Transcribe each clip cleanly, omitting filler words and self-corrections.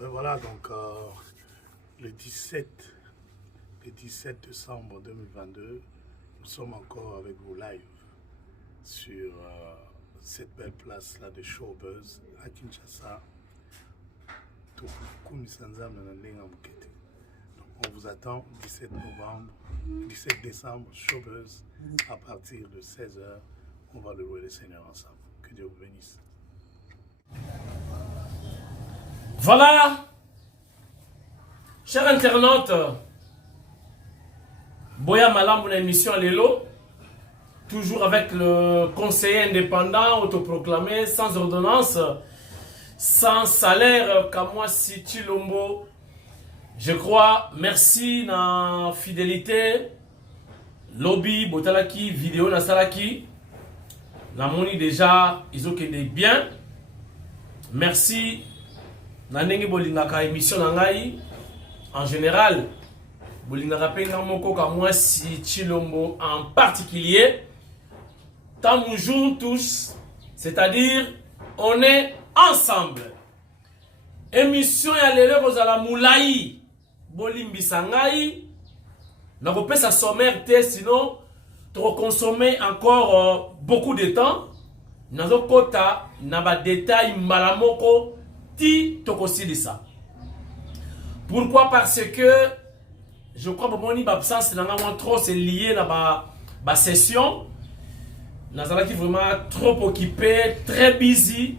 Voilà, donc le 17, le 17 décembre 2022, nous sommes encore avec vous live sur cette belle place-là de Showbuzz à Kinshasa. On vous attend 17 novembre, 17 décembre, Showbuzz, à partir de 16h. On va louer le Seigneur ensemble. Que Dieu vous bénisse. Voilà, chers internautes, Boya Malam pour l'émission Lélo, toujours avec le conseiller indépendant, autoproclamé, sans ordonnance, sans salaire, Kamwasi Chilombo. Je crois, merci na fidélité, lobby, botalaki, vidéo na salaki, na moni déjà, ils ont qu'des bien. Merci. Nanenge bolingaka émission nangai en général bolingaka penga moko ka moi si Chilombo en particulier tant nous jouons tous, c'est-à-dire on est ensemble. Émission ya lelo kozala moulayi bolimbisa ngai na kopesa sommaire te sinon trop consommer encore beaucoup de temps nazo kota na ba détail malamoko ti tokosilisa. Pourquoi? Parce que je crois que mon absence trop c'est lié à ma session. Nazala qui vraiment trop occupé, très busy.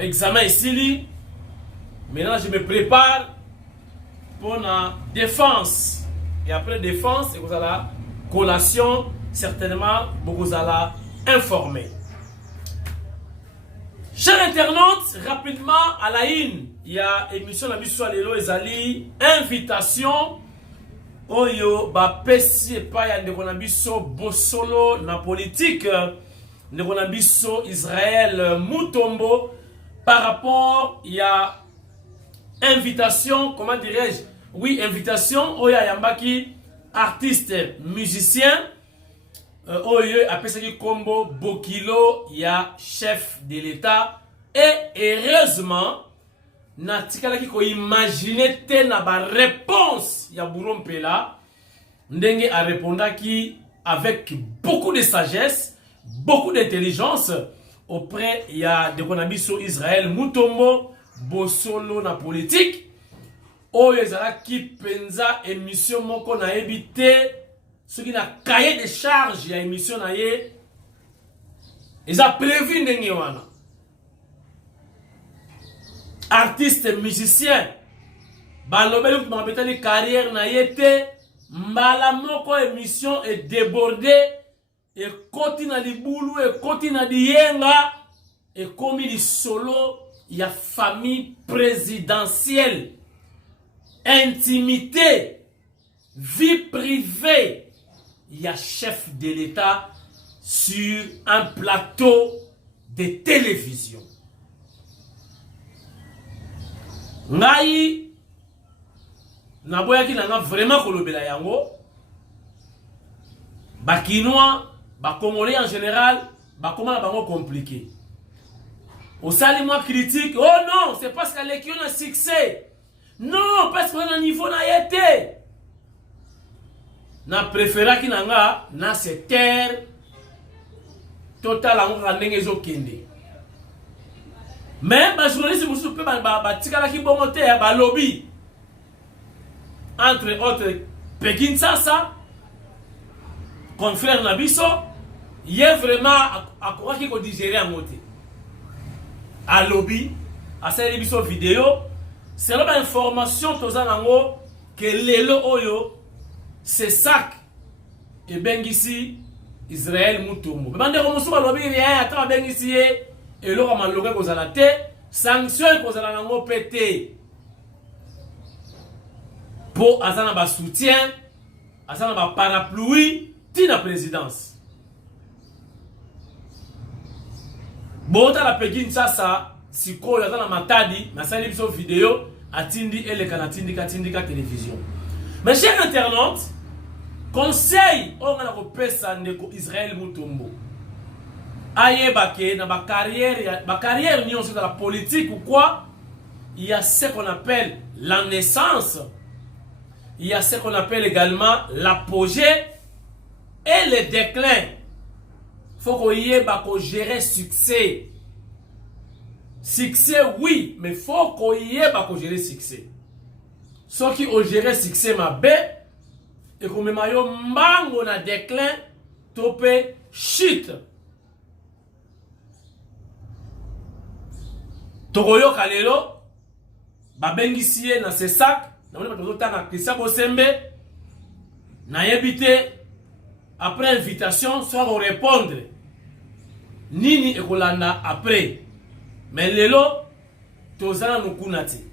Examen ici. Maintenant je me prépare pour la défense. Et après défense, vous allez la collation, certainement vous allez informer. Chers internautes, rapidement à la une, il y a émission Nabiso Alelo Ezali, invitation. Oyo, ba pesi pa ya ndeko Nabiso Bosolo na politique, ndeko Nabiso Israël Mutombo, par rapport, il y a invitation, comment dirais-je? Oui, invitation, Oya Yambaki, artiste, musicien. Oye, après ce qui combo Bokilo, il y a chef de l'État. Et heureusement, natikala ki ko imaginer te na ba réponse ya Bourompela. Ndenge a répondaki avec beaucoup de sagesse, beaucoup d'intelligence auprès il y a de Konabiso Israël Mutombo Bosolo na politique. Oye zala ki penza émission moko na ebité. Ce qui n'a cahier de charge, il y a une émission, ils ont prévu une artiste, musicien, balobel qui m'a pété carrière na yete, malamoko émission est débordée, et continue à boulou, et continue à yenga, et comme il est solo, il y a famille présidentielle, intimité, vie privée. Il y a chef de l'État sur un plateau de télévision. Ngai naboyaki nanga vraiment kolobela yango. Bakinois, Congolais en général, bakoma bango compliqué. Au sali moi critique, oh non, c'est parce qu'elle est a succès. Non, parce qu'on a un niveau na yete. Na préféra ki nanga na se terre total ango ndenge ezokende. Mais ba journaliste musu pe ba tikala ki bongo te ba lobby entre autres Pekin Sasa confrère na biso yé vraiment akora ki ko digérer amote a lobby a sali biso vidéo c'est la information tozana ngo que lelo oyo c'est ça et bengisi Israël Mutombo. Bande ko musuka lobi rien ata bengisi et lo kama loke ko zala te sanction ko zala nango pété. Pour azana ba soutien, azana ba parapluie tina présidence. Bota la Pekin Sasa siko azana matadi na sali biso vidéo atindi ele kana tindika télévision. Mes chers internautes, conseil on a repesa ndeko Israël Mutombo. Aye bake na ba carrière ni on dans la politique ou quoi il y a ce qu'on appelle la naissance, il y a ce qu'on appelle également l'apogée et le déclin. Il faut qu'on y ait gérer succès. Succès, oui, mais il faut qu'on y ait gérer succès. Ceux qui ont géré succès, ma bête, et qu'on me maillot mango na déclin, topé, shit. Tokoyo kalelo, babengisie na ce sac, na moni batozota na Christian Bosembe, na yebite, après invitation, soit on répondre. Nini ekolanda après. Mais lelo, tozana nukunati.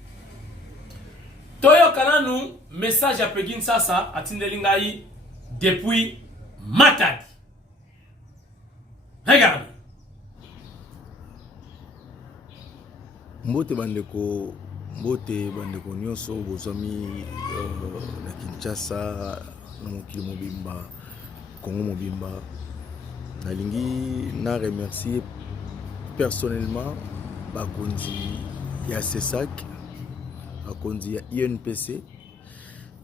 Toyo kananu, message à Pegin Sasa, à Tindelingaï, depuis Matadi. Regarde. Mbote bandeko nyonso bozami na Kinshasa na mokili mobimba Congo mobimba nalingi na remercier personnellement bakonzi ya CESAC bakonzi ya INPC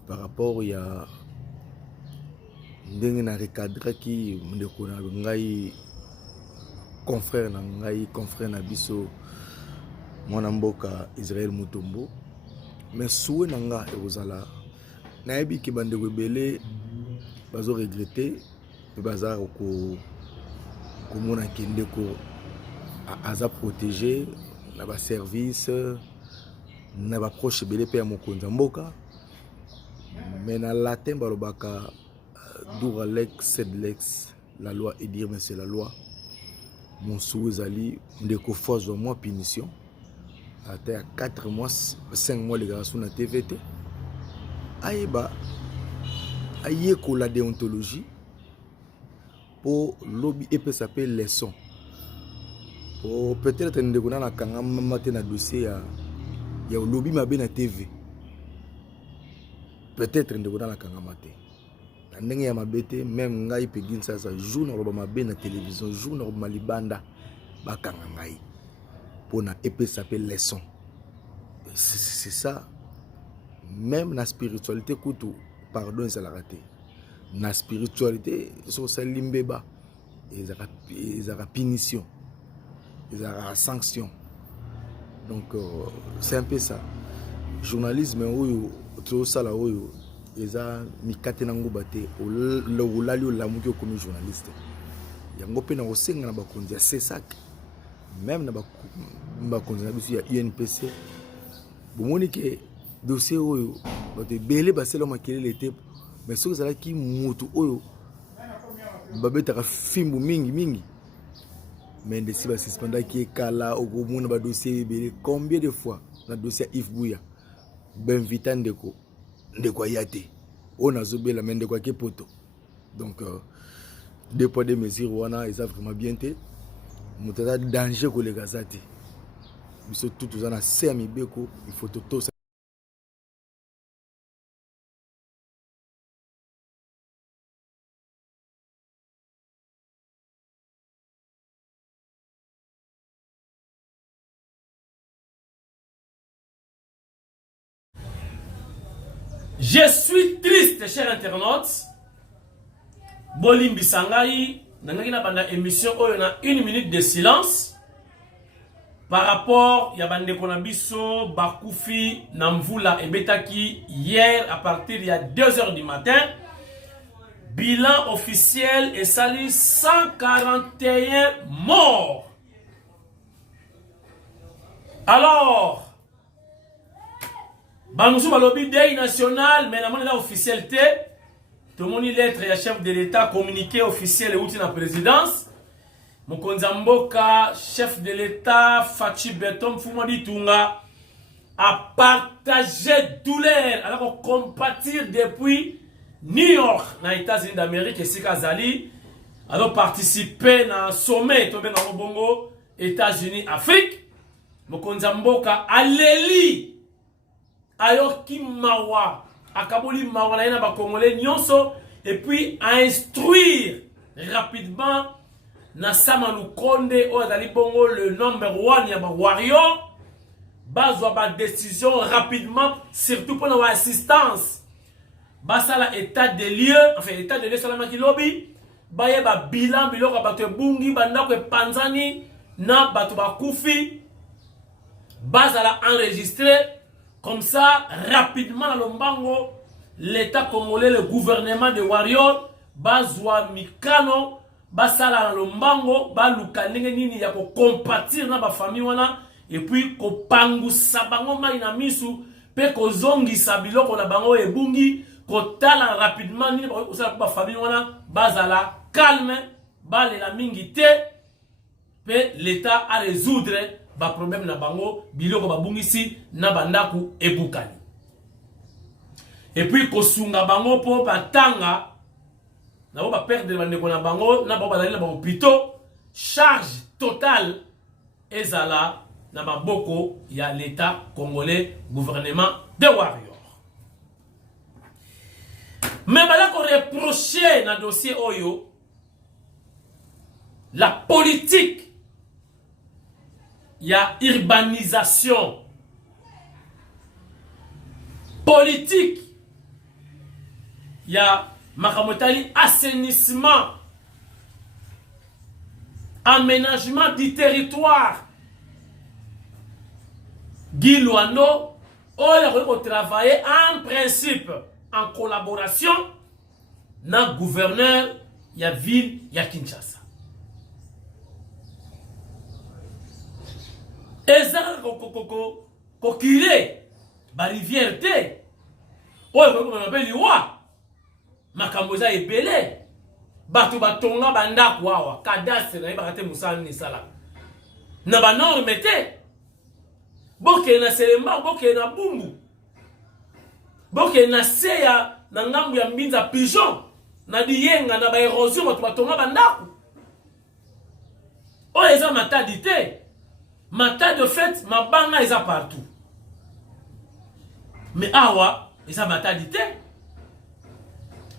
par rapport ya ndenge na recadraki ndeko na ngai confrère na biso mwana mboka Israël Mutombo mais souwe nanga ekozala nayebi ke bandeko ebele bazo regretter pe baza ko komona kendeko aza protégé na ba service na ba proche ebele pe ya mokonza mboka mais na latin balobaka dura lex sed lex, la loi est dire mais c'est la loi. Mon souhait zali ndeko fozo moi punition à 4 mois 5 mois les gars sur la TVT aïba ayeko la déontologie pour lobby et peut s'appeler leçon pour peut-être ndeko na kanga maté na dossier ya lobby mabe na TV peut-être ndeko na kanga maté ndenge ya mabete même ngai Pegin Sasa jour na roba mabe na télévision jour na roba libanda bakanga ngai pona épée s'appelle leçon. C'est ça. Même la spiritualité kutu pardon ça l'a raté. La spiritualité sur sa limbeba ils a punition. Ils a sanction. Donc c'est un peu ça. Journalisme oyo to sala oyo eza mikate nango bate le ulali la muki comme journaliste. Yango pe na osenga na bakonzi c'est ça. Même na bakonzi na biso ya INPC bomoni ke dossier oyo bato ebele basela makelele ete mais soki ezalaki mutu oyo babetaka fimbu mingi mais ndesi basuspendaki ekala okomona badossier ebele combien de fois na dossier Yves Buya benvita ndeko aya te oyo nazobela me ndeko ake poto donc deux poids deux mesures wana eza vraiment bien te moto aza danger koleka za te biso tout toza na se ya mibeko il faut totosa. Je suis triste, chers internautes. Bolimbi Sangai, nangaki na banda émission oyo na 1 minute de silence par rapport ya bande konabiso bakufi na mvula ebetaki hier à partir de 2h du matin. Bilan officiel et sali 141 morts. Alors Banoussou balobi deuil national, mais la monnaie officielle T. Tout le monde lettre et chef de l'État communiqué officiel et outil dans la présidence. Mokonzamboka, chef de l'État, Fachi Beton, Fumadi Tunga, a partagé douleur. Alors qu'on compatir depuis New York, dans les États-Unis d'Amérique, et Sikazali, alors participer dans un sommet, dans le Bongo, États-Unis, Afrique. Mokonzamboka, Aleli. Ayoki mawa akaboli mawa na ba congolais nyonso et puis à instruire rapidement na Samanou Konde o dali bongo le number 1 ya ba warrior bazwa ba décision rapidement, surtout pour notre assistance. Basa la état de lieu, enfin état de lieu salama ki lobby, baye ba bilan biloko bato bungi banda ko panzani na bato ba kufi. Basa la enregistré comme ça rapidement à Lombango, l'état congolais, le gouvernement de Warrior, bazwa mikano, basa la Lombango, ba lukanenge nini ya ko compatir na ba famille wana. Et puis, ko pangu sabango ma inamisu, pe ko zongi sabilo ko na bango e bungi, ko tala rapidement ni ko sa ba famille wana bazala calme, bale la mingi te, pe l'état a résoudre ba problème na bango biloko ba bungi si na bandaku e bukani. Et puis ko sunga bango po batanga na ba perdre bandeko na bango na ba bazali na ba hôpitaux, charge totale ezala na maboko ya l'état congolais, gouvernement de Warrior. Mais bala ko reprocher na dossier oyo la politique ya urbanisation, politique ya makamotali assainissement, aménagement du territoire. Guy Luando, on travailler en principe en collaboration na gouverneur ya ville ya Kinshasa. Ezara ko kire ba rivière te. Oyo ko mabeli wa makambo za ebele. Batu batonga bandako awa kadastre na ibakate musani ni sala. Na ba norme te. Boke na Selemba, boke na Bumbu. Boke na Seya, na ngambu ya Mbinza Pigeon. Na Diyenga, na ba érosion, watu batonga bandaku. O eza matadi te. Matadi de fait, mabanga eza partout. Mais awa, eza matadi te.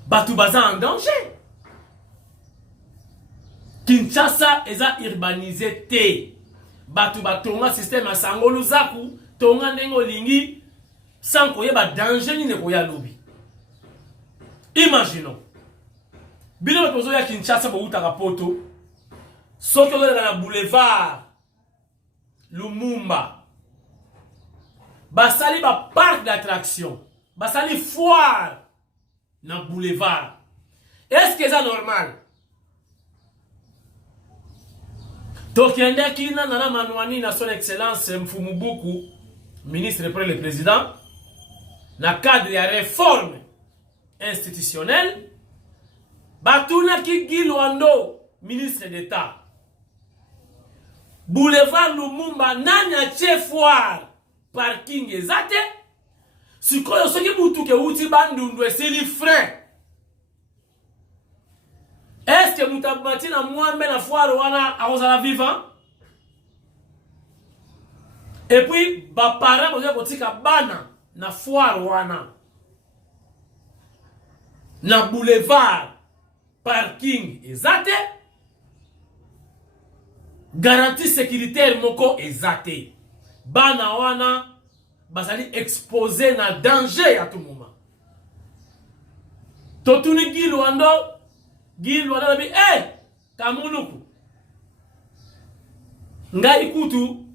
Batu baza en danger. Kinshasa eza urbanisé te. Batu batonga système a sangolo zaku tonga ndengo lingi sans koyeba danger ni ne koya lobi. Imaginons bino bato ya Kinshasa bo utaka poto soki oza na boulevard Lumumba basali ba parc d'attraction basali foire na boulevard. Est-ce que c'est normal? Tokende kina nana manwani na son excellence Mfumubuku, ministre près le président, na cadre ya réforme institutionnelle, batuna ki Guy Luando, ministre d'État. Boulevard Lumumba nanya chefoire parking ezate, sikoyo soki butu ke uti bandundu esili frein. Est-ce que Moutabati na Mouambe na foire wana arosala vivant? Et puis, ba parents bozo kotika bana na foire wana. Na boulevard parking ezate. Garantie sécuritaire moko ezate. Bana wana basali exposé na danger à tout moment. Totuni Guy Luando Guy Luando bi kamunuku ngai kutu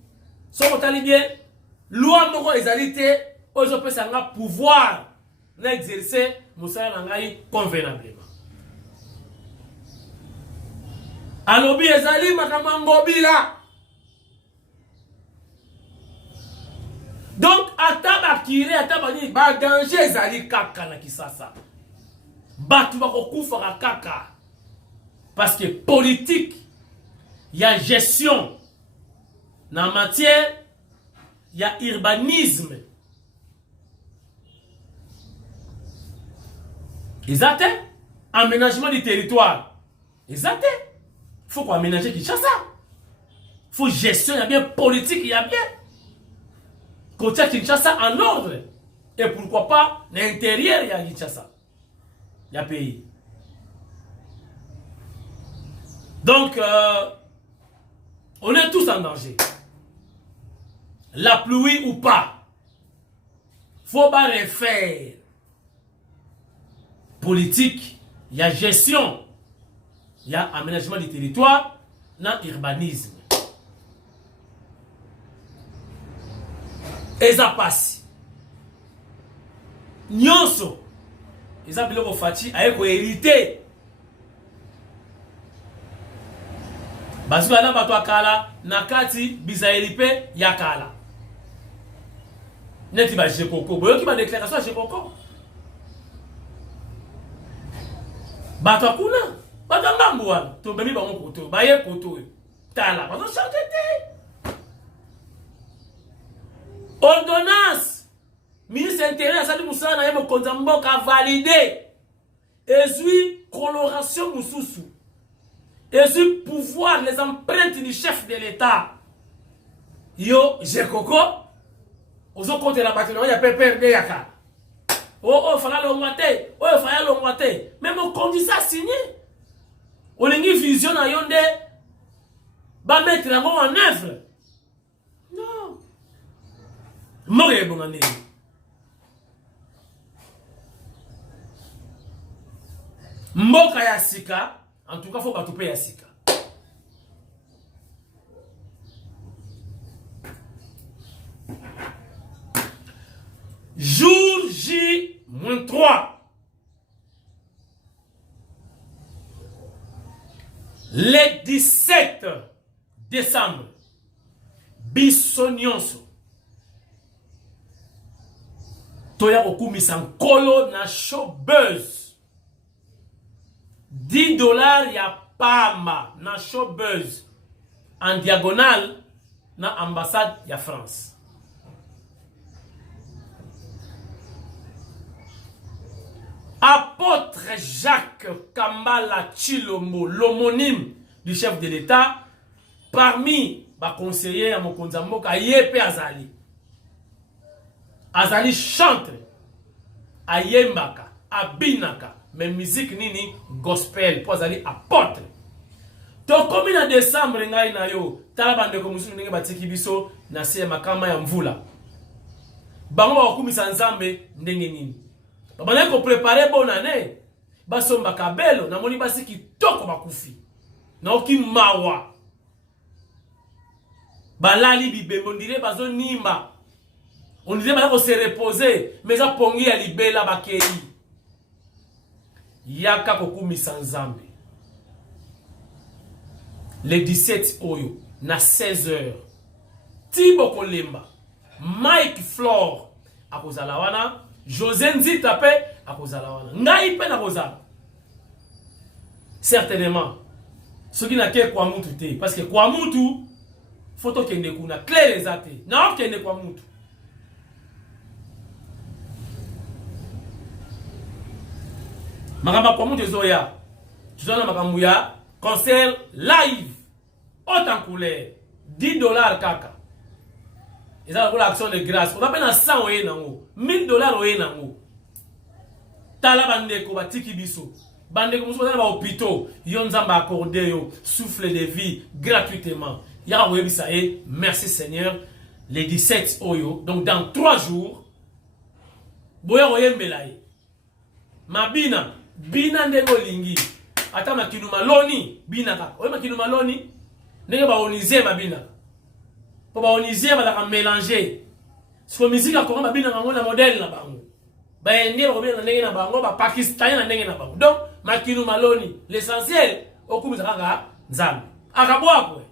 soko tali bien loi moko ezalité ozo pesa nga pouvoir na exercer musala ngai convenablement. Alobi ezali makambo ngobila. Donc ataba kire ataba ni ba danger ezali kaka na Kisasa. Batu bako kufa kaka. Parce que politique, il y a gestion. Dans matière, il y a urbanisme. Exact? Aménagement du territoire. Exact? Il faut qu'on aménager Kinshasa. Il faut gestion, il y a bien politique, il y a bien. Côté Kinshasa en ordre. Et pourquoi pas, l'intérieur, il y a Kinshasa. Il y a pays. Donc, on est tous en danger. la pluie ou pas. Faut pas refaire. Politique, il y a gestion, il y a aménagement du territoire, il y a urbanisme. Et ça passe. Nyonso. Ils ont biloko fati ayeko hérité. Parce que là bato akala nakati bizaelipe yakala. Neti ba jekoko. Boyo ki ba déclaration jekoko. Bato akuna. Bato ngambu wana. To bemi ba mon koto. Ba ye koto. Tala. Bato chantete. Ordonnance. Ministre intérieur Sali Moussa na yemo konzamboka validé. Ezui coloration mususu. Ezui pouvoir les empreintes du chef de l'État. Yo jekoko. Ozo compte la bâtiment ya PPRD yaka. Oh fala longwate. Oh fala longwate. Même on conduit ça signé. Olingi vision na yonde. Ba mettre la en œuvre. Non. Mourir bon année. Mboka ya sika, en tout cas faut pas tout payer ya sika. Jour J-3. Le 17 décembre. Bissonyonso. Toya okumisa nkolo na showbuzz. $10 ya Pama na showbuzz en diagonale na ambassade ya France. Apôtre Jacques Kambala Chilombo, l'homonyme du chef de l'État, parmi les conseillers à Mokonzamboka, Yepe Azali. Azali chante à Yembaka, à Binaka. Mais musique nini gospel pour aller apôtre. Donc comme en décembre ngai na yo tala bande ko musu ndenge batiki biso na se makama ya mvula. Bango ba kumisa nzambe ndenge nini. Babana ko préparer bonne année. Basomba kabelo na moni basi kitoko bakufi. Na oki mawa. Balali bibembo ndire bazo nimba. On disait ba ko se reposer mais ça pongi ya libela bakei. Yaka kokumisa nzambe. Le 17 oyo na 16h. Tibo Kolemba, Mike Flore akozala wana, José Nzita pe akozala wana. Ngai pe na kozala. Certainement. Ce qui n'a que kwa mutu te parce que kwa mutu photo kende kuna clair ezate. Na kende kwa mutu. Makamba kwa mutu ezoya. Tuzana makambu ya concert live. Haute en couleur. $10 kaka. Eza pour l'action de grâce. On appelle na 100 oye nango. $1000 oye nango. Tala bandeko batiki biso. Bandeko muso na ba hôpitaux. Yo nzamba accordé yo souffle de vie gratuitement. Ya webisa e merci Seigneur. Les 17 oyo. Donc dans 3 jours. Boya oyembela e. Mabina bina ndego lingi ata makinu maloni bina ka oye makinu maloni ndenge ba oniser mabina po ba oniser ba la mélanger so musique akoma mabina ngango na modèle na bango ba ende ba kobina ndenge na bango ba pakistanais na ndenge na bango donc makinu maloni l'essentiel okumisa kaka nzambe akabwa kwe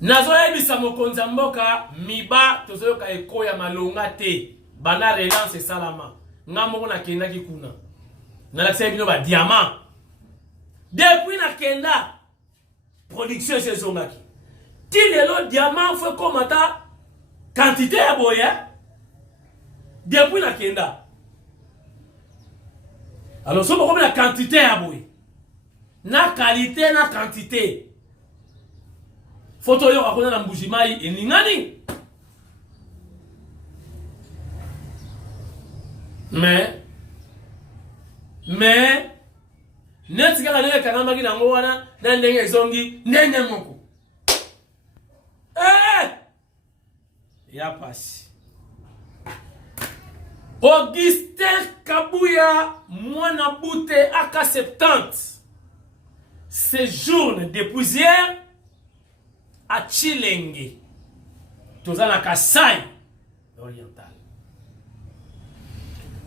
Nazoyebisa mokonza mboka miba tozoyoka eko ya malonga te bana relance salama ngamoko na kenda kikuna nalakisa bino ba diamant depuis na kenda production chez Zongaki ti lelo diamant faut komata quantité ya boya depuis na kenda alors so boko na quantité ya boya na qualité na quantité photo yo akona na mbujimai eningani mais Net kaka ndenge kanamba ki nango wana na ndenge ezongi ndenge moko. Ya pasi. Augustin Kabuya mwana bute aka 70 séjourne depuis hier à Chilenge. Tozana Kasai oriental.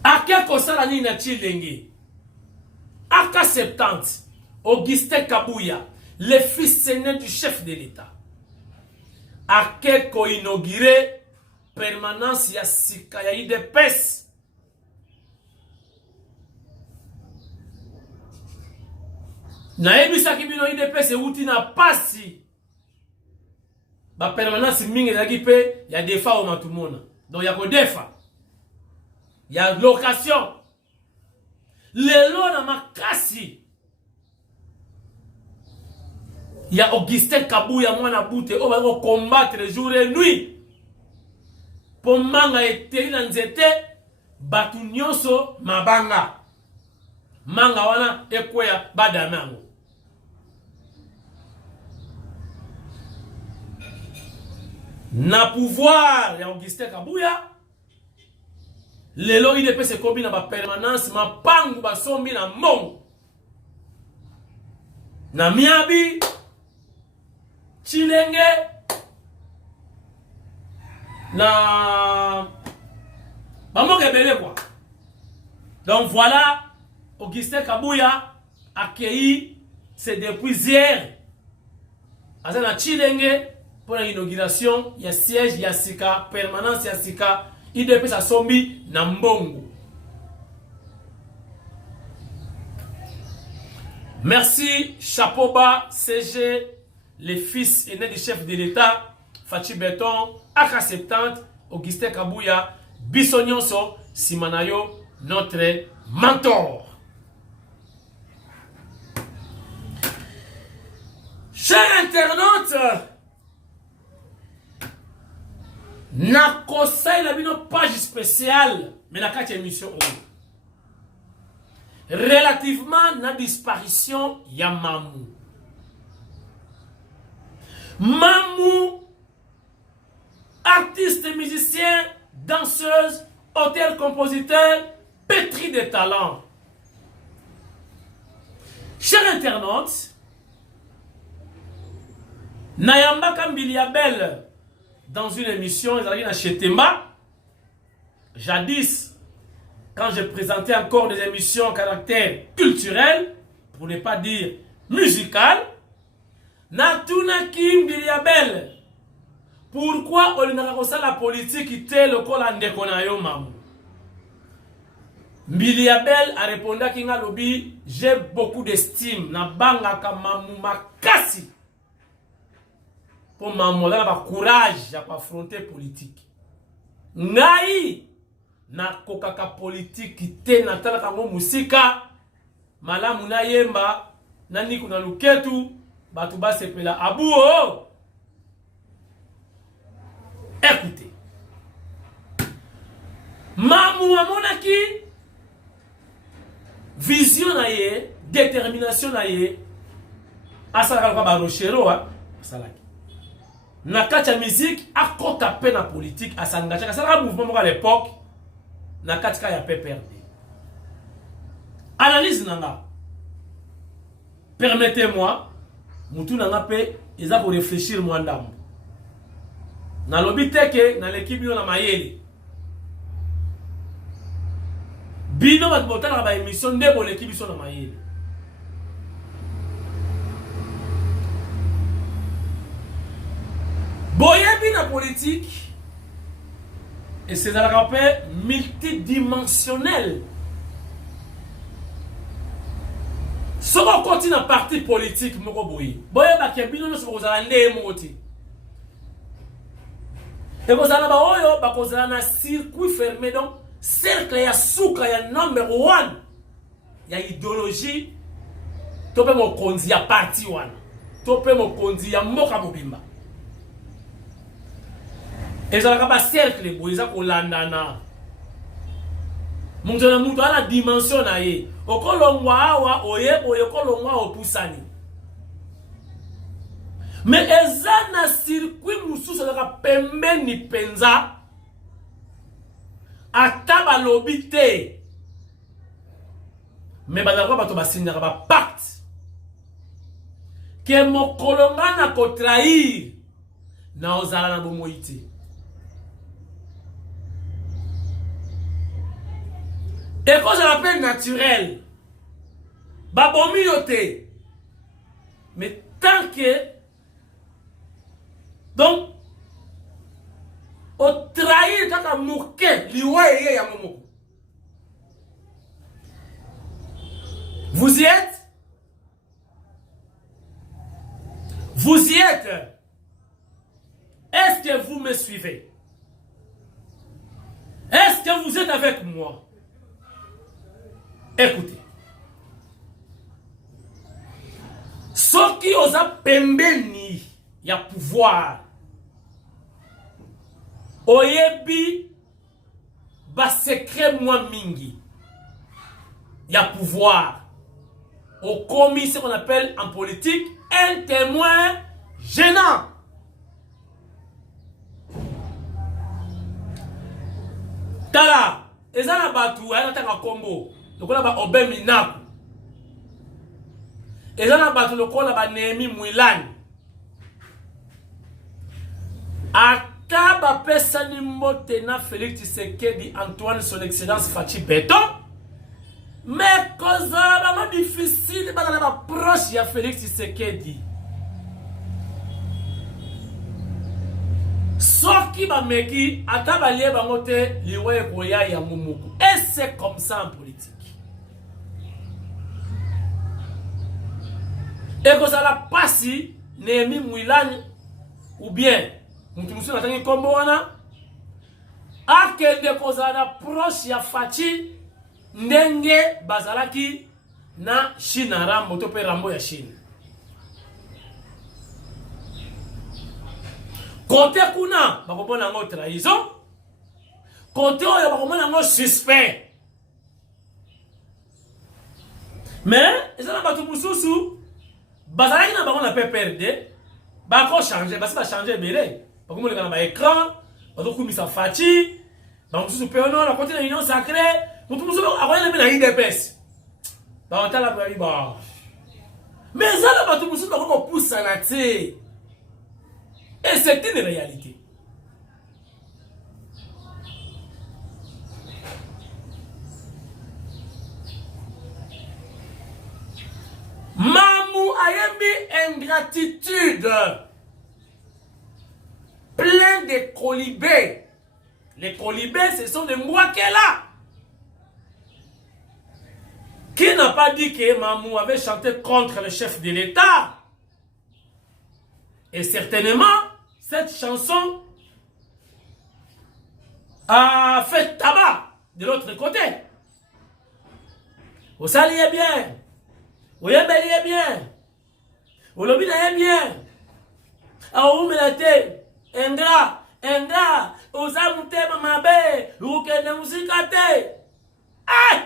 Ake kosala nini na Chilenge? Aka 70 Augustin Kabuya, le fils aîné du chef de l'État. Ake ko inauguré permanence ya sika ya IDPS. Na ebisaki bino IDPS euti na pasi. Ba permanence mingi ezaki pe ya defa o matumona. Donc ya ko defa. Ya location. Lelo na makasi. Ya Augustin Kabuya mwana bute o ba ko combattre jour et nuit. Po manga eteli na nzete batu nyonso mabanga. Manga wana ekweya badamango. Na pouvoir ya Augustin Kabuya lelo IDPS ekobi na ba permanence mapangu basombi na mongo na Miabi Chilenge na bamoke belé quoi. Donc voilà, Augustin Kabuya accueilli c'est depuis hier à Chilenge pour l'inauguration, il y a siège, il y a sika, permanence, il y a sika, IDPS a sombi na mbongo. Merci, chapeau bas, CG, les fils aînés du chef de l'État, Fachi Beton, Aka 70, Augustin Kabuya, Bissonyonso, Simanayo, notre mentor. Chers internautes, na conseil la bino page spéciale mais na quatre émission relativement na disparition ya Mamou. Mamou, artiste, musicien, danseuse, auteur, compositeur, pétri de talent. Chers internautes, Nayamba Kambiliabel dans une émission, chez Tema, jadis, quand je présentais encore des émissions à caractère culturel, pour ne pas dire musical, Natuna Kim Biliabel, pourquoi on n'a pas la politique qui était le col en déconayo mamou? Biliabel a répondu à Kinga Lobby, j'ai beaucoup d'estime, na banga ka mamou makasi. Pour mamou la ba courage à affronter politique. Ngai na kokaka politique qui te na tala kango musika malamu na yemba nani kuna luketu batu ba sepela abu oh. Écoutez. Mamou amonaki vision na ye, détermination na ye asala ka ba rochero asalaki. Na kati ya musique akota pe na politique asangachaka sala mouvement moko à l'époque na kati ka ya PPRD. Analyse nanga. Permettez-moi mutu nanga pe eza pour réfléchir moi ndambo. Na lobi teke na l'équipe yo na mayele. Bino bat botala ba émission ndebo l'équipe so na mayele. Boyebi na politique et c'est un rappel multidimensionnel. Si on continue à parti politique, moko boye. Boyeba ke bino no so kozala nde moti. Et kozala ba oyo ba kozala na circuit fermé donc cercle ya suka ya number 1 ya idéologie tope mo konzi ya parti wana. Tope mo konzi ya mboka mobimba. Et ça va cercle boyeza ko landana. Moto na moto ana dimension na ye. Okolongwa awa oye okolongwa opusani. Mais eza na circuit mususu na pembeni penza ata balobi te. Mais bazalaka bato basinyaka ba pacte ke mokolonga na kotrahir na ozala na bomoi te. Et quand je l'appelle naturel, babomi yote. Mais tant que donc au trahir kaka mouke liwa eye ya momoko. Vous y êtes? Vous y êtes? Est-ce que vous me suivez? Est-ce que vous êtes avec moi? Écoutez. Ce qui osa pembeni ya pouvoir. Oyebi ba secret moi mingi. Ya pouvoir. Au commis ce qu'on appelle en politique un témoin gênant. Tala, ezana batu ayana taka kombo. Lokola ba Obemi Naku. Ezana batu lokola ba Nehemi Mwilani. Ata ba pesa ni mbote na Félix Tshisekedi Antoine son excellence Fachi Beto. Mais cause vraiment difficile ba na ba proche ya Félix Tshisekedi. Soki ba meki ata ba lie bango te liwe koya ya mumuku. Et c'est comme ça en politique. Et que ça la passe Nehemi Mwilani ou bien Mutumusu natangi kombo wana akende kozana proche ya Fachi ndenge bazalaki na Chine Rambo to pe Rambo ya Chine. Côté kuna bakobona ngo trahison, côté oyo bakobona ngo suspect. Mais ezana batu mususu bazalaki na bango na PPRD bako changer basi ba changer belé bako mo lekana ba écran bako kumisa Fachi bango mususu pe ono na côté de l'union sacrée mutu mususu akoyena na IDPS ba otala ba iba mais ezana batu mususu bako poussa na te. Et c'est une réalité. Mamou ayemi ingratitude. Plein de colibés. Les colibés, ce sont des Mwakela. Qui n'a pas dit que Mamou avait chanté contre le chef de l'État? Et certainement, cette chanson a fait tabac de l'autre côté. Vous saliez bien. Vous yembeliez bien. Vous l'obéissez bien. Vous me l'avez ingrat, ingrat. Vous avez ma bé. Vous avez une musique à te. Ah!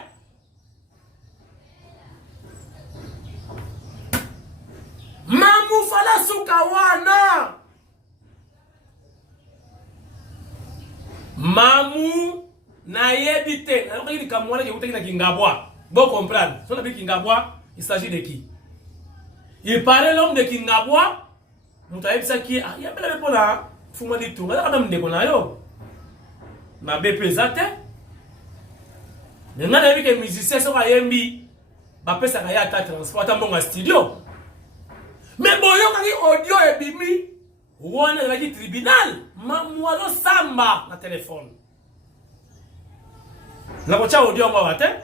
Mamou fala sukawana. Mamou na yebite. Alors qu'il dit kamwana qui vous na Kingabwa. Bon comprendre. Sur le Kingabwa, il s'agit de qui? Il parlait l'homme de Kingabwa. Mutaïb ça qui a y'a belle pour là. Fuma dit tout. Alors même de konayo. Ma BP zate. Nenga na que musicien so ka yembi. Ba pesa ka ya ta transport ta mbonga studio. Mais bon, yo audio et bimi, on est dans le tribunal, mamoualo samba na téléphone. La kocha audio moi wate,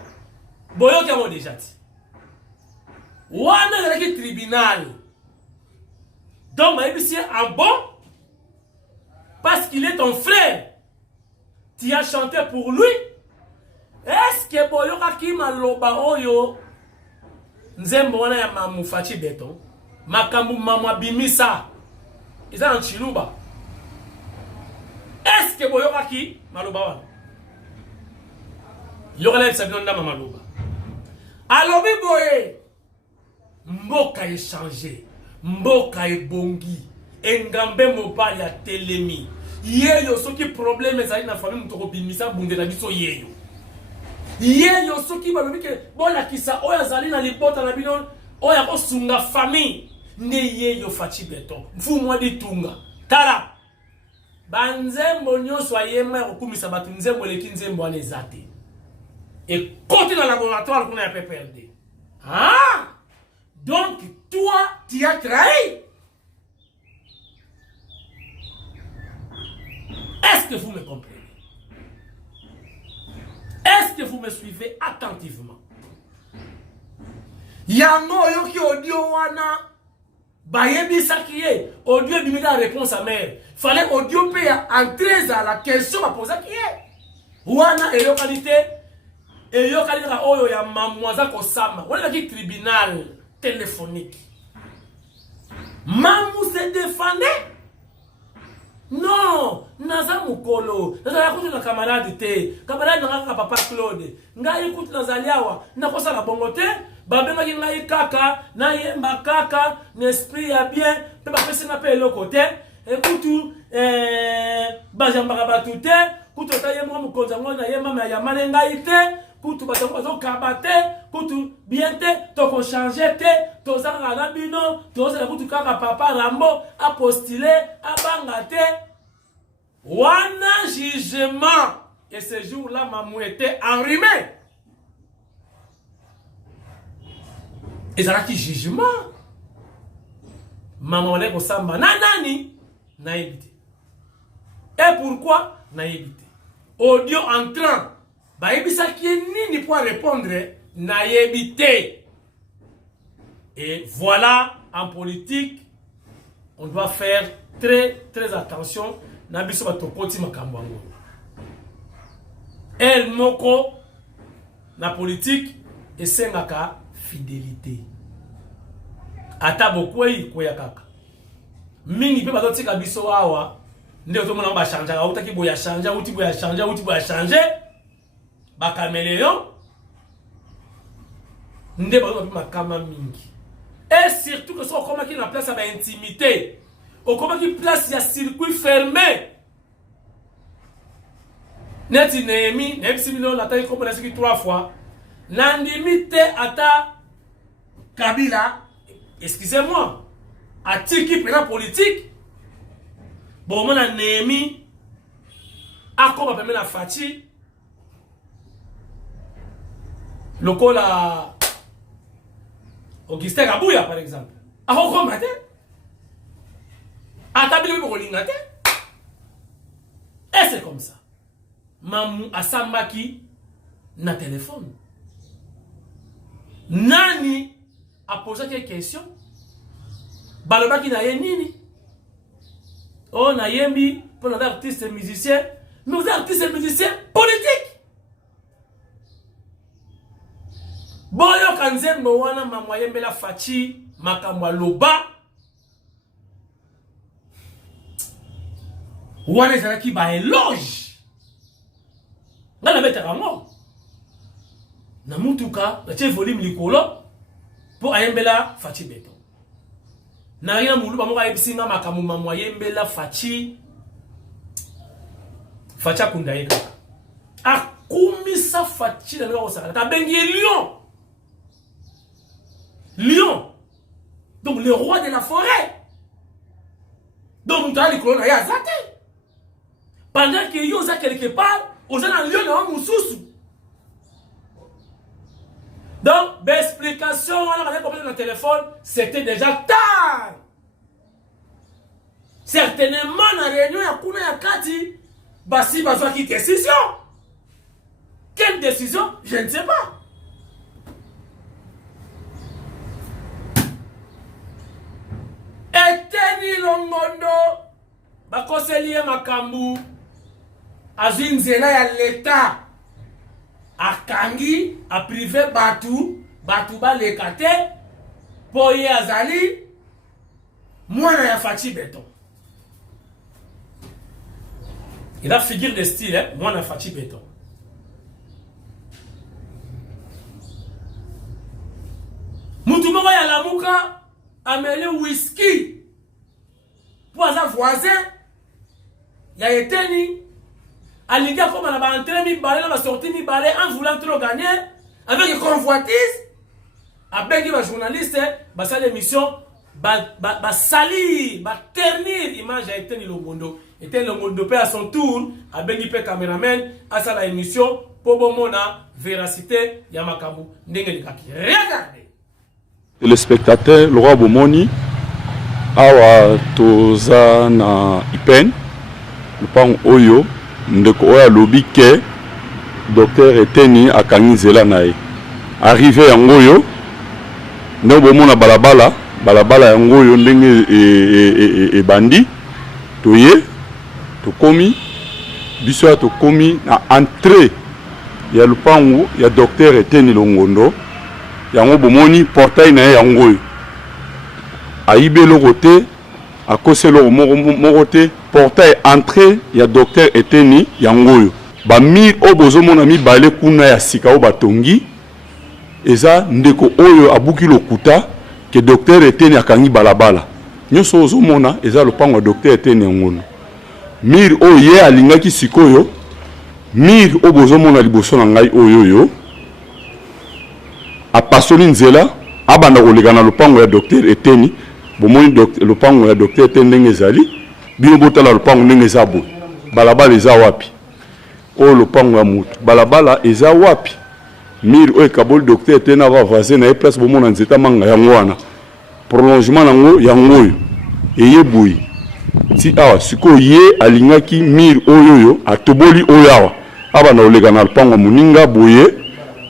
boyo qui a déjà dit. On est dans le tribunal. Donc, ma ébissien en bon, parce qu'il est ton frère, tu as chanté pour lui. Est-ce que boyo qui m'a loba oyo, nzembo wana ya mamou Fachi Beto? Makambu mama bimisa eza en chiluba. Est-ce que boyoka ki maloba wana? Yokala Sabino Ndama Maloba. Alors, Biboye, Mboka est changé, Mboka est bongi, Engambe Mobile a telemi. Yeyo, ce qui problème est na famille Mutoko Bimisa Bundela Biso Yeyo. Yeyo, ce qui va le dire que bon la kisa, Oya Zalina Libota Nabinon, Oya Kosunga famille, Ne Yeyo Fachi Beton, Fou moi di Tunga, Tala. Banzembo nyonso ayema okumisa batu nzembo leki nzembo anezate. Et côté dans le laboratoire qu'on a PPRD. Ah! Donc, toi, tu as trahi. Est-ce que vous me comprenez? Est-ce que vous me suivez attentivement? Yango yoki audio wana. Bayebi sakiye. Audio bimida réponse à mère. Fallait audio payer en 13 à la question à poser qui est. Wana et localité. Et yo kalira oyo ya mamoisa kosama. On a dit tribunal téléphonique. Mamou se défendait. Non, naza mukolo. Naza yakuti na camarade te. Camarade na papa Claude. Ngai ikuti nazaliawa. Nakosa la bongote. Babenga ngai kaka, na yemba kaka, n'esprit ya bien. Pe ba pese na pe lokote. Ekutu bajamba batute. Kutu ta yemba mukonza ngona yemba ma ya malenga ite. Kutu batango zo kabate, kutu biente, toko changer te, tozaka na bino, tozala kutu kaka papa Rambo a postulé, a bangate. Wana jugement. Et ce jour-là, maman était enrhumé. Et ça a qui jugement. Maman est au samba. Nanani, n'a évité. Et pourquoi n'a évité? Audio entrant. Bah, ça qui est ni pour répondre, n'a évité. Et voilà, en politique, on doit faire très attention. Nabiso batokoti makambango. El moko, na politique, et c'est ngaka fidélité. Ata bokwei koya kaka. Mingi pe bazoti ka biso awa, nde otomona ba changer, utaki boya changer, uti boya changer. Ba caméléon. Nde bazoti makama mingi. Et surtout que soit comme qui na place à intimité. Au comment qui place il y a circuit fermé. Neti Nehemi, Nehemi Simino la taille comme on a dit 3 fois. L'indimité ata Kabila, excusez-moi, a tiki pena politique. Bon, on a Nehemi, a comme appelé la Fati, le col à Augustin Kabouya par exemple. A comme matin, a tabili pour l'ingate. Et c'est comme ça. Mamou Asambaki na téléphone. Nani a posé quelques questions. Balobaki na yenini. Oh na yembi pour les artistes et musiciens. Nous artistes et musiciens politiques. Boyo kanzembo wana mamwa yembe la fachi makamwa loba. Wana zaki ba éloge. Ngana beta rango. Na mutuka, la tie volume likolo pour ayembela fachi beton. Na rien moulu ba mo ka ebisinga makamu mamwa yembela fachi facha kundaika. Akumisa fachi na ngoko saka. Ta bengi lion. Lion. Donc le roi de la forêt. Donc mutali likolo na ya zate. Pendant que yo za quelque part, on a un lion dans Moussoussou. Donc, l'explication, on a compris dans le téléphone, c'était déjà tard. Certainement, dans la réunion, il y a Kouna Yakati, Bassi Bazouaki, qui décision. Quelle décision? Je ne sais pas. Eteni Longondo, Bakoseliye Makambu, Azinzela ya l'État. Akangi, a privé Batu ba lekate, Poye Azali, Mwana ya Fachi Beton. Il a figure de style, hein? Mwana Fachi Beton. Moutoumoko ya lamuka amele whisky pour sa voisin ya Eteni alinga comme na ba entrer mi balé na ba sortir mi balé en voulant trop gagner avec une convoitise avec les journalistes ba sa l'émission ba salir ba ternir image ya Eteni Longondo. Eteni Longondo pe à son tour avec les caméraman à sa la émission pour bomona véracité ya makambu ndenge likaki. Regardez le spectateur le roi bomoni awa toza na ipen lupang oyo ndeko oya lobi ke docteur Eteni akangi nzela na ye arrivé yango oyo nde bomona balabala yango oyo ndenge ebandi toye tokomi biso ya tokomi na entrée ya lupango ya docteur Eteni Longondo yango bomoni portail na ye yango oyo ayibe loko te akose loko moko te portail entrée ya docteur Eteni yango oyo bamir oyo bozomona mibale kuna ya sika oyo batongi eza ndeko oyo abuki lokuta ke docteur Eteni akangi balabala nyonso ozomona eza lopango ya docteur Eteni yango oyo mir oyo ye alingaki sikoyo mir oyo bozomona liboso na ngai oyo apasoli nzela abanda koleka na lopango ya docteur Eteni bomoni lopango ya docteur Eteni ndenge ezali bino botala lopango ndenge eza boye balabala eza wapi oyo lopango ya mutu balabala eza wapi mir oyo ekaboli docteur Eteni ava voisin na ye place bomona nzeta manga yango wana prolongement nango yango oyo eye boye ti awa sikoyo ye alingaki mir oyo atoboli oyo awa abanda koleka na lopango ya moninga boye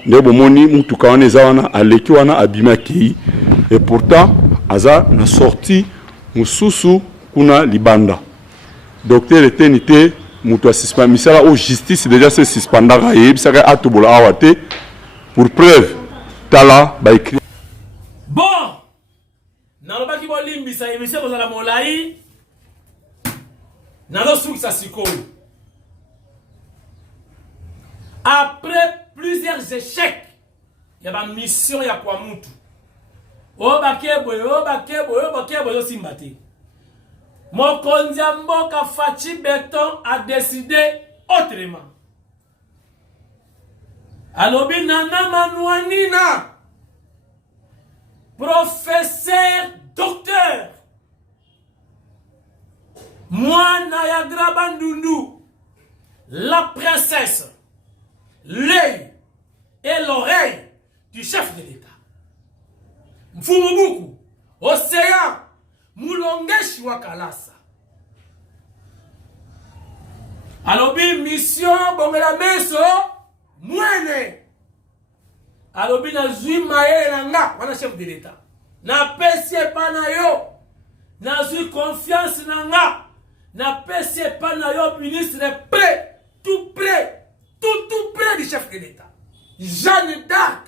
nde bomoni mutuka wana eza wana aleki wana abimaki et pourtant aza na sorti mususu kuna libanda docteur Eteni te mutu asispa misala o justice déjà se suspendaka yebisaka atobola awa te pour preuve tala ba écrit bon nalobaki bolimbisa émission kozala molai nalosukisa sikoyo après plusieurs échecs ya ba mission ya kwa mutu obakeboyo simba te mokonzi ya mboka Fachi Beton a décidé autrement alobi Nana Manuanina professeur docteur mwana ya Grabandundu la princesse l'œil et l'oreille du chef de l'État. Mfumubuku, Océan, Moulongeshi Wakalasa. Alobi mission bongela meso mwene. Alobi na zui maye nanga wana chef de l'État. Na pesi pa na yo. Na zui confiance nanga. Na pesi pa na yo ministre prêt, tout prêt. Tout près du chef de l'État. Jeanne d'Arc.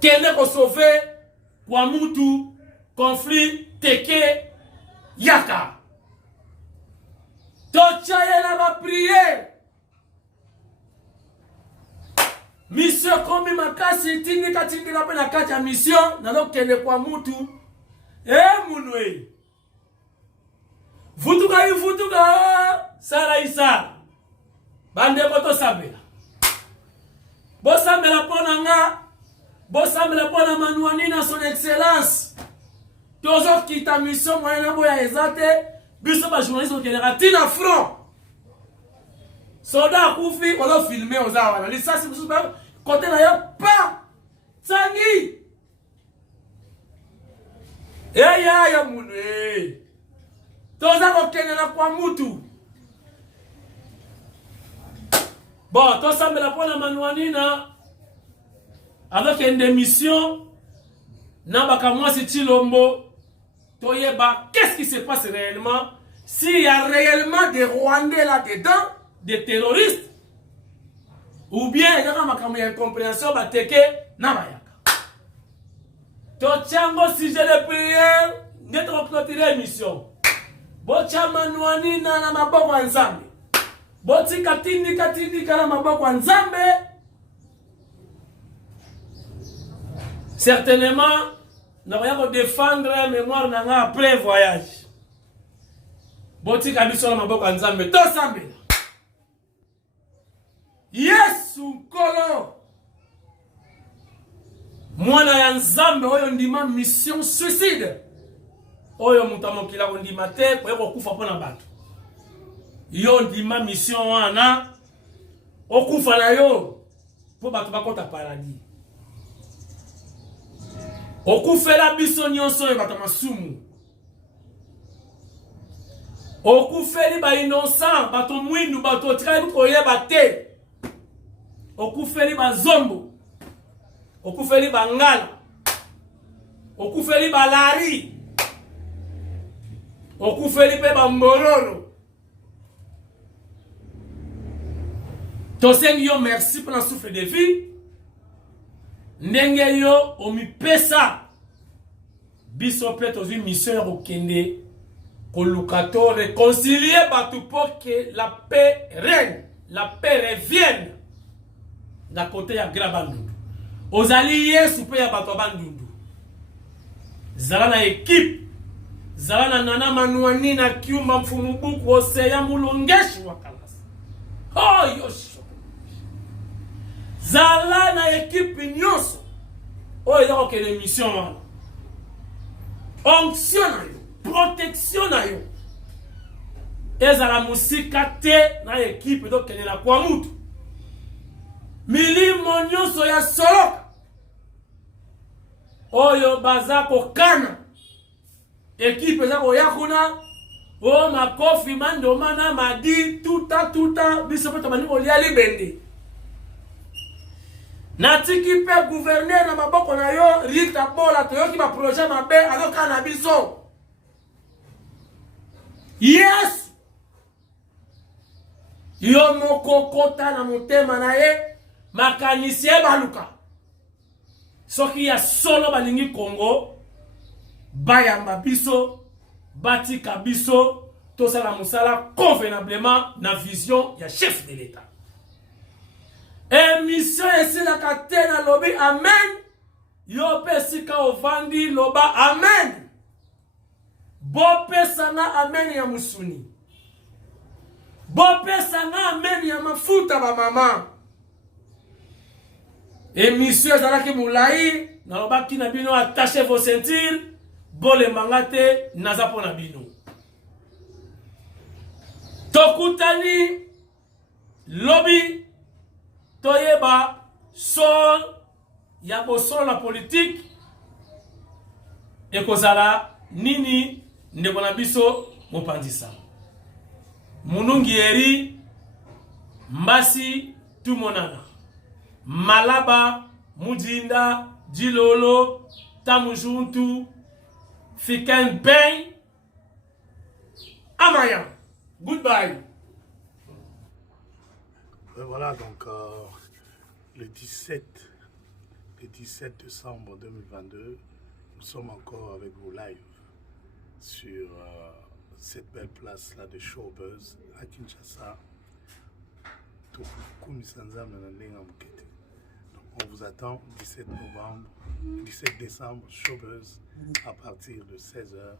Qu'elle est sauvé pour Moutou, conflit, Teke, Yaka. Tochaye va prier. Mission comme makasi tindika tindika pe na kati ya mission nalo kende kwa Moutou. Mounoué. Vutuka Sara Isa bande boto sabela bosambela pona nga bosambela pona Manuanina son excellence tozo kita mission moyena boya ezate biso ba journaliste okendeka tina front soda kufi olo filmer ozawa na lisasi biso ba côté na yo pa sangi ya munwe toza kokendela kwa mutu. Bon, tout ça me la pour la Manuanina avec une démission. Nabaka moi c'est Chilombo. Toyeba, qu'est-ce qui se passe réellement? S'il y a réellement des Rwandais là-dedans, des terroristes, ou bien il y a une incompréhension, bateke nabayaka. Tochango si j'ai les prières, n'est-ce clôturer l'émission. Bocha Manuanina na maboko nzambe. Boti katindi na maboko nzambe. Certainement, nous allons défendre la mémoire après voyage. Boti kabiso la maboko nzambe to sambela. Yesu kolo. Mwana ya nzambe oyo ndima mission suicide. Oyo mutamo kila ndima te ko kufa pona bato. Yo ndima mission wana okufa na yo po bato bakota paradis. Okufela biso nyonso e bato masumu. Okufeli ba innocent bato mwindu bato tikali koyeba te. Okufeli ba zombo. Okufeli ba ngala. Okufeli ba lari. Okufeli pe ba mbororo. Tosengi yo merci pour la souffle de vie. Ndenge yo omipesa. Biso pe tozi mission okende. Kolukato réconcilier bato pour que la paix règne, la paix revienne. Na côté ya Grabandundu. Ozali Yesu pe ya bato bandundu. Zala na équipe. Zala na nana manuani na kiumba mfumubuku oseya mulongeshi wakalasa. Oh yosho. Zala na équipe nyonso. Oh yako kele mission wana. Onction na yo. Protection na yo. Ezala musika te na équipe do kele na kwa mutu. Milimo nyonso ya soloka. Oyo bazako kana. Équipe zako yakuna. O makofi mando mana madi tuta biso peto maniko lia libende. Natiki pe gouverneur na maboko na yo Rita Bola toyoki ba projet mabe azoka na biso. Yes. Yo moko kota na motema na ye makanisi baluka. Soki ya solo balingi Congo bayamba biso batika biso tosala musala convenablement na vision ya chef de l'État. Émission ici la katena lobby amen. Yo pesika ovandi loba amen. Bo pesana amen ya musuni. Bo pesana amen ya mafuta ba mama. Émission ezalaki mulai na loba kina bino attachez vos ceintures. Bole mangate naza pona bino. Tokutani lobby toyeba sol ya bosolo la politique ekozala nini ndeko na biso mopandisa munungi eri mbasi tumonana malaba mudinda dilolo tamujuntu fiken ben amaya. Goodbye. Voilà, donc le 17 décembre 2022, nous sommes encore avec vous live sur cette belle place-là de Showbuzz à Kinshasa. Donc, on vous attend 17 décembre, Showbuzz, à partir de 16h.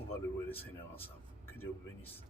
On va louer le Seigneur ensemble. Que Dieu vous bénisse.